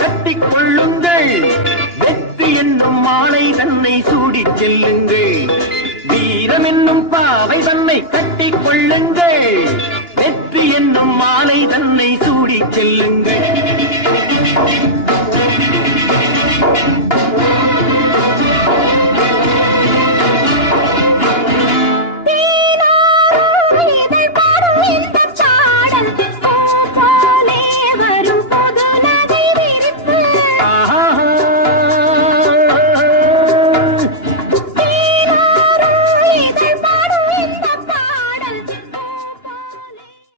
கட்டிக் கொள்ளுங்கள், வெற்றி என்னும் மாலை தன்னை சூடிச் செல்லுங்கள். வீரம் என்னும் பாவை தன்னை கட்டிக் கொள்ளுங்கள்.